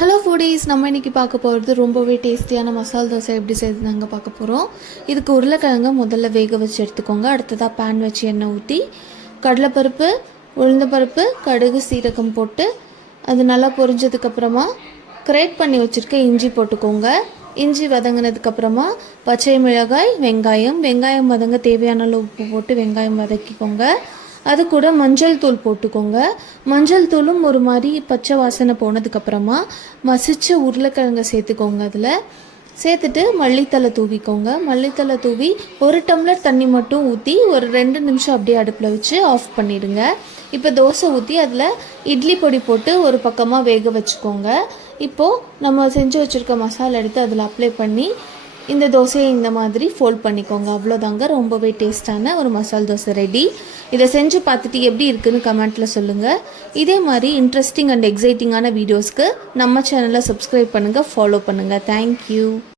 Hello foodies, நம்ம இன்றைக்கி பார்க்க போகிறது ரொம்பவே டேஸ்டியான மசால் தோசை எப்படி செய்யுது நாங்கள் பார்க்க போகிறோம். இதுக்கு உருளைக்கிழங்க முதல்ல வேக வச்சு எடுத்துக்கோங்க. அடுத்ததாக பேன் வச்சு எண்ணெய் ஊற்றி கடலைப்பருப்பு, உளுந்தப்பருப்பு, கடுகு, சீரகம் போட்டு அது நல்லா பொரிஞ்சதுக்கப்புறமா கிரேட் பண்ணி வச்சுருக்க இஞ்சி போட்டுக்கோங்க. இஞ்சி வதங்கினதுக்கப்புறமா பச்சை மிளகாய், வெங்காயம் வதங்க தேவையான அளவு உப்பு போட்டு வெங்காயம் வதக்கிக்கோங்க. அது கூட மஞ்சள் தூள் போட்டுக்கோங்க. மஞ்சள் தூளும் ஒரு மாதிரி பச்சை வாசனை போனதுக்கப்புறமா மசிச்ச உருளைக்கிழங்க சேர்த்துக்கோங்க. அதில் சேர்த்துட்டு மல்லித்தலை தூவிக்கோங்க. மல்லித்தலை தூவி 1 டம்ளர் தண்ணி மட்டும் ஊற்றி ஒரு 2 நிமிஷம் அப்படியே அடுப்பில் வச்சு ஆஃப் பண்ணிடுங்க. இப்போ தோசை ஊற்றி அதில் இட்லி பொடி போட்டு ஒரு பக்கமாக வேக வச்சுக்கோங்க. இப்போது நம்ம செஞ்சு வச்சுருக்க மசாலா எடுத்து அதில் அப்ளை பண்ணி இந்த தோசையை இந்த மாதிரி ஃபோல்ட் பண்ணிக்கோங்க. அவ்வளோதாங்க, ரொம்பவே டேஸ்டான ஒரு மசால் தோசை ரெடி. இதை செஞ்சு பார்த்துட்டு எப்படி இருக்குன்னு கமெண்ட்டில் சொல்லுங்கள். இதே மாதிரி இன்ட்ரெஸ்டிங் அண்ட் எக்ஸைட்டிங்கான வீடியோஸ்க்கு நம்ம சேனலை சப்ஸ்கிரைப் பண்ணுங்கள், ஃபாலோ பண்ணுங்கள். தேங்க்யூ.